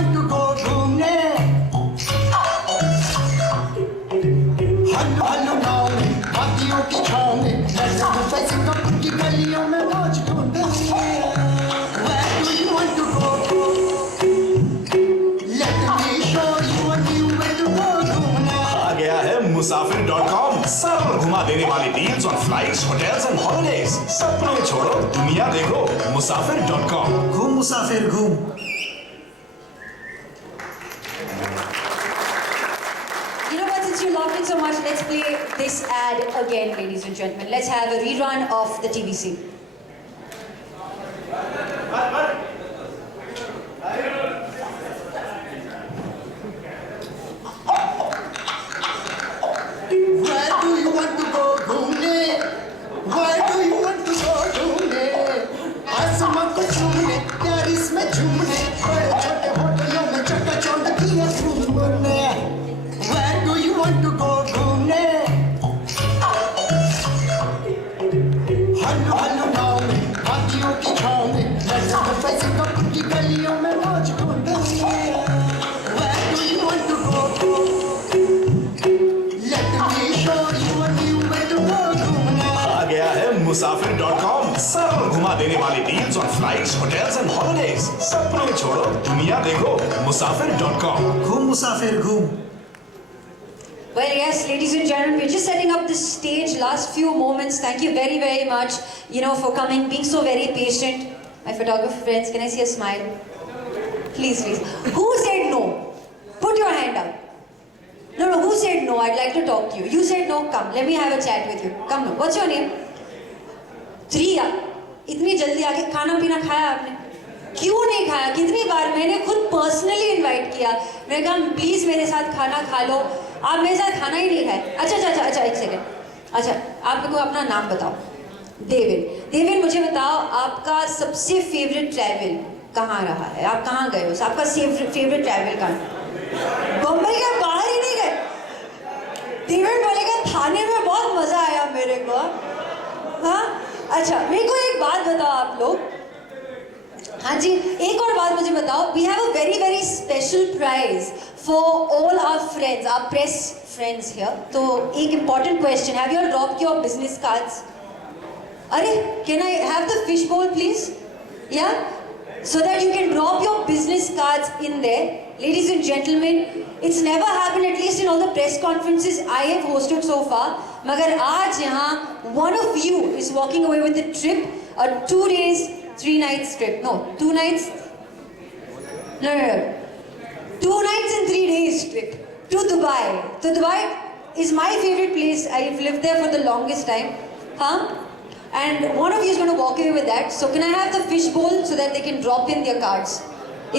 want to go घूमने हल्लू हल्लू नाव में हाथियों की छाव में पैसे कप की गलियों में मौज ढूंढने Where do you want to go? Let me show you a new way to go घूमने आ गया है मुसाफिर.com सब घुमा देने वाली deals on flights hotels and holidays सपने छोड़ो दुनिया देखो मुसाफिर.com घूम मुसाफिर घूम You know what, since you loved it so much, let's play this ad again, ladies and gentlemen. Let's have a rerun of the TVC. Where do you want to go घूमने Where do you want to go घूमने आसमां को छूने Paris में झूमने बड़े छोटे होटलों में चकाचौंध किया घूमने Where do you want to go घूमने हल्लू हल्लू नाव में हाथियों की छाव में पैसे कप की गलियों में मौज ढूंढने Where do you want to go Let me show you a new way to go घूमने आ गया है मुसाफिर.com सब घुमा देने वाली deals on flights hotels and holidays सपने छोड़ो दुनिया देखो मुसाफिर.com घूम मुसाफिर घूम Well, yes, ladies and gentlemen, we're just setting up the stage. Last few moments. Thank you very, very much, for coming, being so very patient. My photographer friends, can I see a smile? Please, please. Who said no? Put your hand up. No, who said no? I'd like to talk to you. You said no, come. Let me have a chat with you. Come now. What's your name? Triya. इतनी जल्दी आके खाना पीना खाया आपने? क्यों नहीं खाया? कितनी बार मैंने खुद पर्सनली इनवाइट किया. मैंने कहा प्लीज मेरे साथ खाना खा लो. आप मेरे साथ खाना ही नहीं खाए. अच्छा एक सेकेंड. अच्छा आप मेरे को अपना नाम बताओ. देवेन मुझे बताओ आपका सबसे फेवरेट ट्रैवल कहाँ रहा है? आप कहाँ गए हो? आपका फेवरेट ट्रैवल कहाँ? बम्बई के बाहर ही नहीं गए? देवेन बोलेगा थाने में बहुत मजा आया मेरे को. हाँ अच्छा मेरे को एक बात बताओ आप लोग. हाँ जी एक और बात मुझे बताओ. We have a very very special prize for all our friends, our press friends here. तो एक important question. Have you dropped your business cards? अरे can I have the fish bowl please? या so that you can drop your business cards in there. Ladies and gentlemen, it's never happened, at least in all the press conferences I have hosted so far. Magar aaj yahan one of you is walking away with a trip, a 2 days 3 nights trip. No, 2 nights. No. 2 nights and 3 days trip to Dubai. So Dubai is my favorite place. I've lived there for the longest time. Huh? And one of you is going to walk away with that. So can I have the fish bowl so that they can drop in their cards?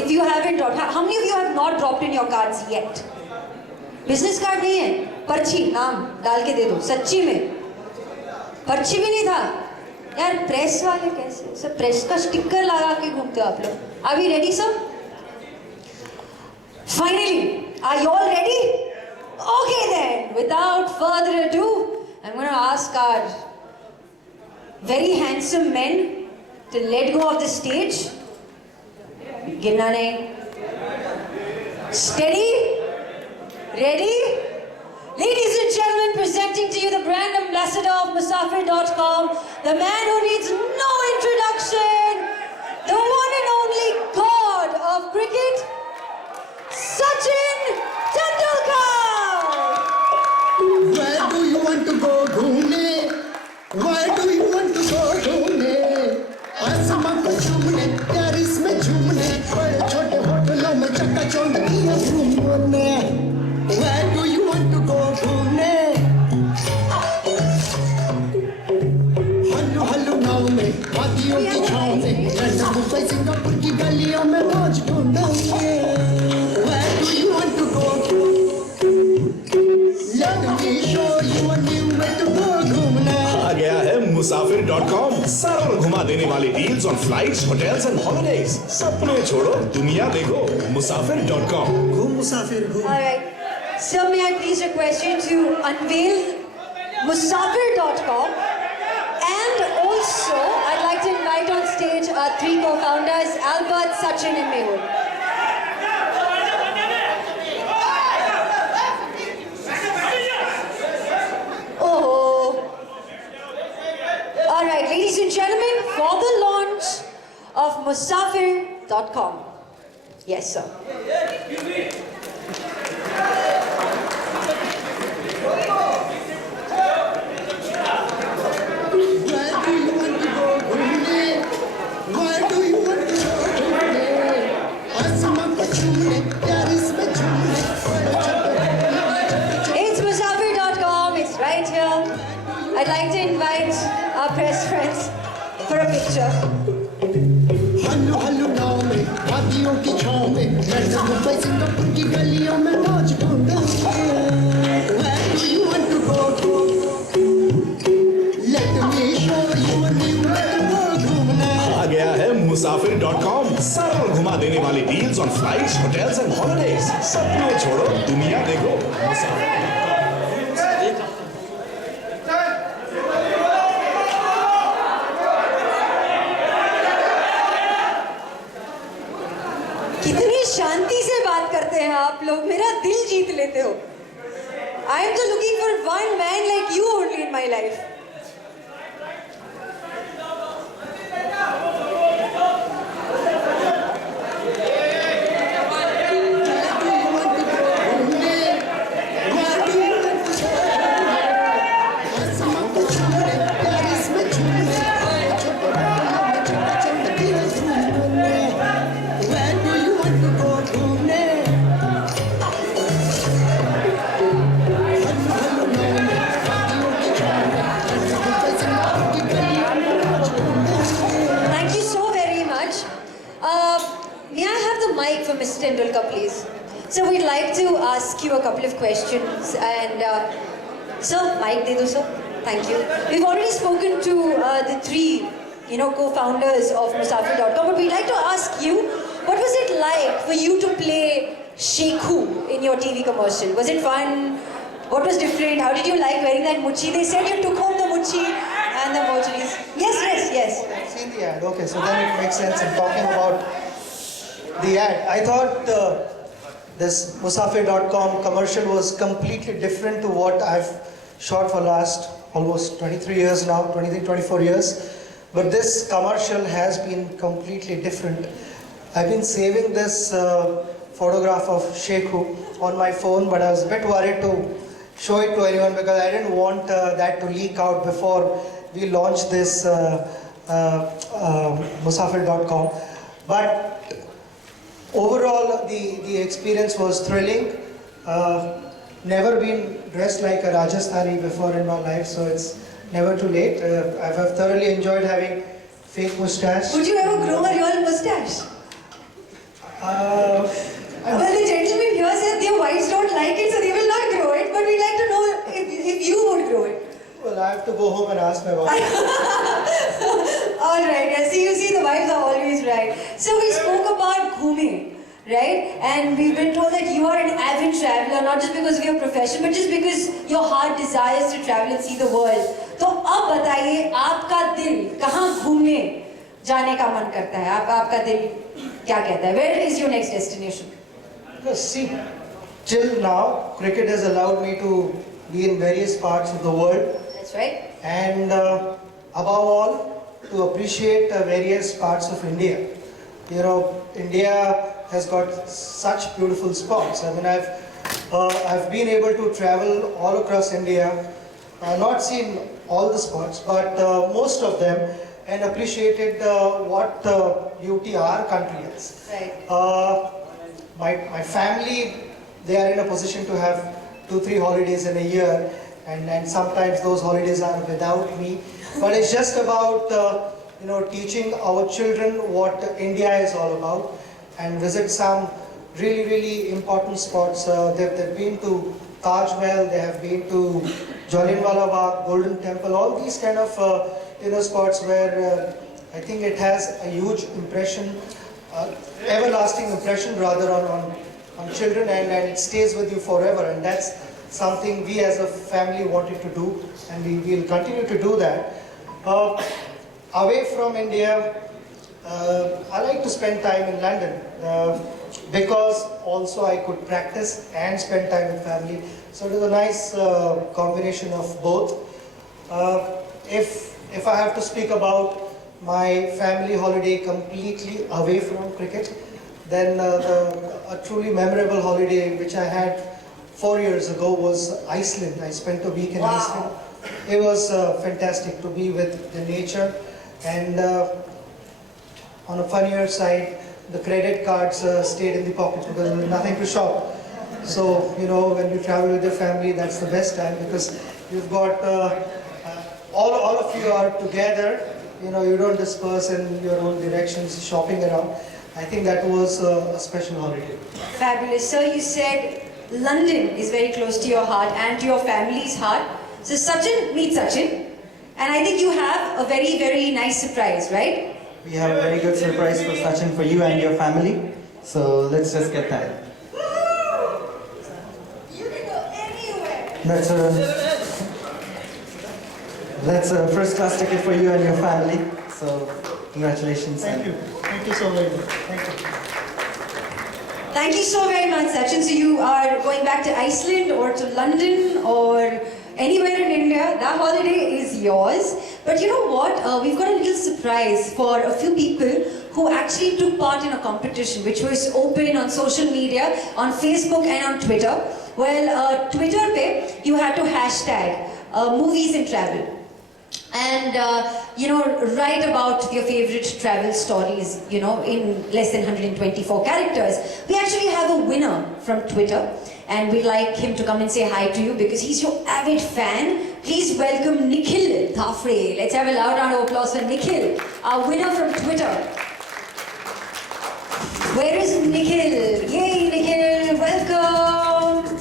If you haven't dropped, how many of you have not dropped in your cards yet? Business card नहीं है, पर्ची नाम डाल के दे दो. सच्ची में पर्ची भी नहीं था यार. प्रेस वाले कैसे सब प्रेस का स्टिकर लगा के घूमते हो आप लोग. Are we ready, sir? Finally, are you all ready? Okay then, without further ado, I'm going to ask our very handsome men to let go of the stage. गिरना नहीं. Steady? Ready? Ladies and gentlemen, presenting to you the brand ambassador of Musafir.com, the man who needs no introduction, the one and only god of cricket, Sachin Tendulkar! Where do you want to go घूमने Where do you want to go घूमने आसमां को छूने Paris में झूमने बड़े छोटे होटलों में चकाचौंध किया घूमने Where do you want to go घूमने हल्लू हल्लू नाव में हाथियों की छाव में मुंबई सिंगापुर की गलियों में मौज ढूंढेंगे Where do you want to go Let me show you a new way to go घूमने आ गया है मुसाफिर.com सब घुमा देने वाली deals on flights hotels and holidays सपने छोड़ो दुनिया देखो मुसाफिर.com घूम मुसाफिर घूम Alright. Sir, may I please request you to unveil Musafir.com, and also I'd like to invite on stage our 3 co-founders, Albert, Sachin and Mehul. musafir.com. Yes, sir. Where do you want to go घूमने? Where do you want to go घूमने? आसमां को छूने, Paris में झूमने, बड़े छोटे It's musafir.com. It's right here. I'd like to invite our press friends for a picture. हल्लू हल्लू गाँव में, वादियों की छाँव में, लड़का मुंबई सिंगापुर की गलियों में मौज ढूंढूंगी। Where do you want to go? Let me show you a new world घूमना। आ गया है musafir.com, सरल घुमा देने वाली deals on flights, hotels and holidays. सपने छोड़ो, दुनिया देखो। मुसाफिर कितनी शांति से बात करते हैं आप लोग, मेरा दिल जीत लेते हो। I am just looking for one man like you only in my life. Thank you so very much. May I have the mic for Mr. Tendulkar, please? So we'd like to ask you a couple of questions. And sir, mic de do sir. Thank you. We've already spoken to the three, co-founders of Musafir.com. But we'd like to ask you, what was it like for you to play Shekhu in your TV commercial? Was it fun? What was different? How did you like wearing that muchi? They said you took home the muchi and the mochis. Yes. I've seen the ad. Okay, so then it makes sense. I'm talking about the ad. I thought this Musafir.com commercial was completely different to what I've shot for last almost 23 years now, 23, 24 years. But this commercial has been completely different. I've been saving this photograph of Shekhu on my phone, but I was a bit worried to show it to anyone because I didn't want that to leak out before we launched this Musafir.com. But overall, the experience was thrilling. Never been dressed like a Rajasthani before in my life, so it's never too late. I've thoroughly enjoyed having fake mustache. Would you ever grow a real mustache? Well, the gentleman here said their wives don't like it, so they will not grow it. But we'd like to know if you would grow it. Well, I have to go home and ask my wife. All right. Yeah, you see, the wives are always right. So we spoke about ghooming, right? And we've been told that you are an avid traveler, not just because of your profession, but just because your heart desires to travel and see the world. तो अब बताइए, आपका दिल कहाँ घूमने जाने का मन करता है? आपका दिल क्या कहता है? Where is your next destination? Because see, till now, cricket has allowed me to be in various parts of the world. That's right. And above all, to appreciate various parts of India. You know, India has got such beautiful spots. I mean, I've been able to travel all across India, not seen all the spots, but most of them, and appreciated what beauty our country is. Right. My family, they are in a position to have 2-3 holidays in a year, and sometimes those holidays are without me. But it's just about teaching our children what India is all about, and visit some really, really important spots. They've been to Taj Mahal, they have been to Jallianwala Bagh, Golden Temple, all these kind of spots where I think it has a huge impression, everlasting impression rather on children, and it stays with you forever. And that's something we as a family wanted to do, and we will continue to do that. Away from India, I like to spend time in London because also I could practice and spend time with family. So it is a nice combination of both. If I have to speak about my family holiday completely away from cricket. Then a truly memorable holiday which I had 4 years ago was Iceland. I spent a week in Wow. Iceland. It was fantastic to be with the nature, and on a funnier side, the credit cards stayed in the pocket because there was nothing to shop. So, you know, when you travel with your family, that's the best time because you've got, all of you are together, you know, you don't disperse in your own directions, shopping around. I think that was a special holiday. Fabulous. Sir, you said London is very close to your heart and to your family's heart. So Sachin, meet Sachin. And I think you have a very, very nice surprise, right? We have a very good surprise for Sachin, for you and your family. So let's just get that. You can go anywhere. That's a first class ticket for you and your family. So congratulations. Thank you. Thank you so very much. Thank you. Thank you so very much, Sachin. So you are going back to Iceland or to London or anywhere in India. That holiday is yours. But you know what? We've got a little surprise for a few people who actually took part in a competition which was open on social media, on Facebook and on Twitter. Well, Twitter pe you had to hashtag movies and travel. And you know, write about your favorite travel stories, you know, in less than 124 characters. We actually have a winner from Twitter, and we'd like him to come and say hi to you because he's your avid fan. Please welcome Nikhil Thafre. Let's have a loud round of applause for Nikhil, our winner from Twitter. Where is Nikhil? Yay, Nikhil, welcome.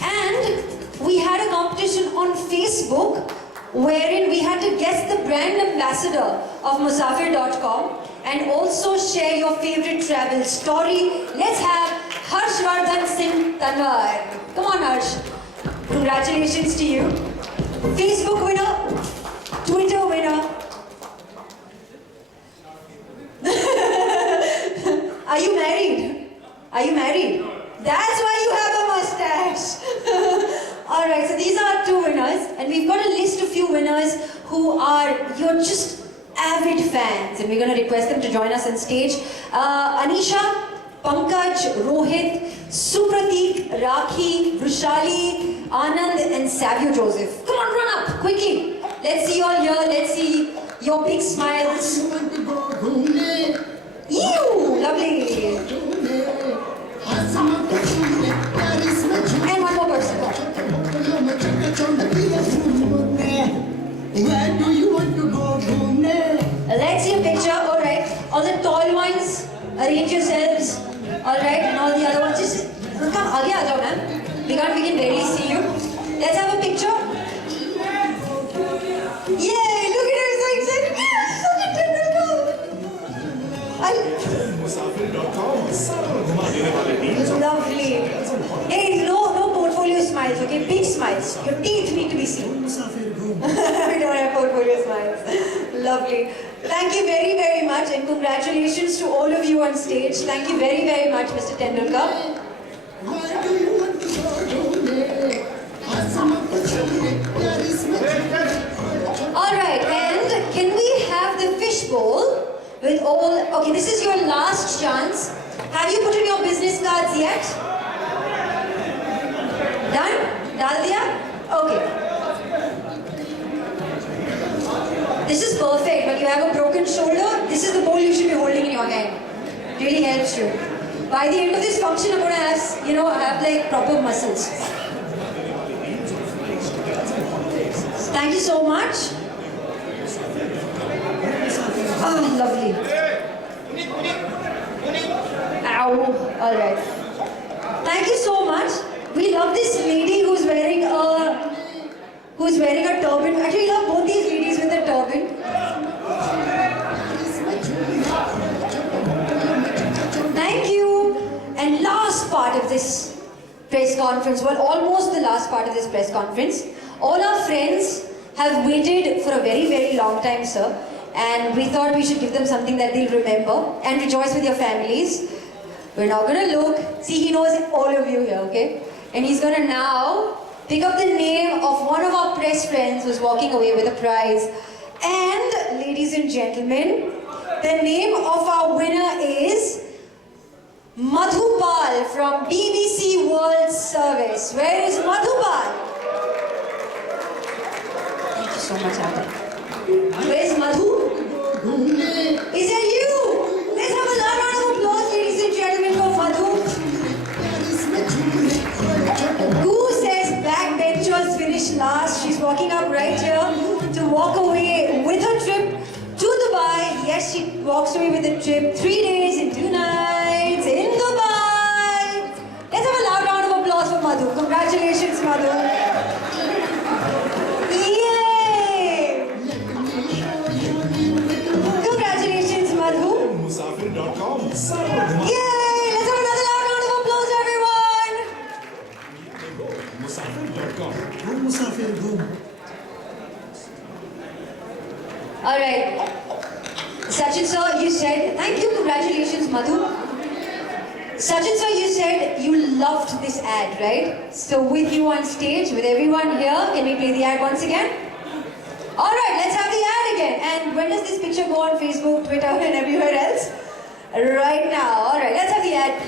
And we had a competition on Facebook wherein we had to guess the brand ambassador of Musafir.com and also share your favorite travel story. Let's have Harshvardhan Singh Tanwar. Come on, Harsh. Congratulations to you. Facebook winner, Twitter winner. Are you married? Are you married? That's why you have a mustache. Alright, so these are 2 winners, and we've got a list of few winners who are you're just avid fans, and we're going to request them to join us on stage. Anisha, Pankaj, Rohit, Supratik, Rakhi, Vrushali, Anand, and Savio Joseph. Come on, run up, quickly. Let's see you all here, let's see your big smiles. You want to go घूमने Ew, lovely. घूमने आसमां को छूने Paris में झूमने And one more person. होटलों में चक्कर चौंधिया घूमने Where do you want to go घूमने Let's see a picture, alright. All the tall ones, arrange yourselves. Alright, and all the other ones, just come, aage aa jao, ma'am. We can barely see you. Let's have a picture. Yay, look at her, so excited. Look at Musafir.com सरल घुमा देने वाले deals on Lovely. Hey, no portfolio smiles, okay? Big smiles. Your teeth need to be seen. We don't have portfolio smiles. Lovely. Thank you very, very much, and congratulations to all of you on stage. Thank you very, very much, Mr. Tendulkar. Where do you want to go घूमने आसमां को छूने Paris में झूमने Alright, and can we have the fishbowl with all... Okay, this is your last chance. Have you put in your business cards yet? Done? Dal diya? Okay. This is perfect, but you have a broken shoulder. This is the bowl you should be holding in your hand. Really helps you. By the end of this function, I'm going to have, you know, have like proper muscles. Thank you so much. Oh, lovely. Ow. All right. Thank you so much. We love this lady who's wearing a turban. Actually, we love both these ladies with a turban. Thank you. And last part of this press conference, well, almost the last part of this press conference. All our friends have waited for a very, very long time, sir. And we thought we should give them something that they'll remember and rejoice with your families. We're now gonna look. See, he knows all of you here, okay? And he's gonna now pick up the name of one of our press friends who's walking away with a prize. And, ladies ladies and gentlemen, the name of our winner is Madhupal from BBC World Service. Where is Madhupal? Thank you so much, Auntie. Where's Madhu? Is that you? Let's have a loud round of applause, ladies and gentlemen, for Madhu. Who says backbenchers finish last? She's walking up right here to walk away with her trip to Dubai. Yes, she walks away with a trip 3 days and 2 nights in Dubai. Let's have a loud round of applause for Madhu. Congratulations, Madhu. Yay! Congratulations, Madhu. Musafir.com सर्व घुमा Yay! Let's have another loud round of applause, everyone. Musafir.com हम मुसाफिर घूम All right. Sachin sir, you said, thank you, congratulations, Madhu. Sachin sir, you said you loved this ad, right? So with you on stage, with everyone here, can we play the ad once again? All right, let's have the ad again. And when does this picture go on Facebook, Twitter, and everywhere else? Right now. All right, let's have the ad,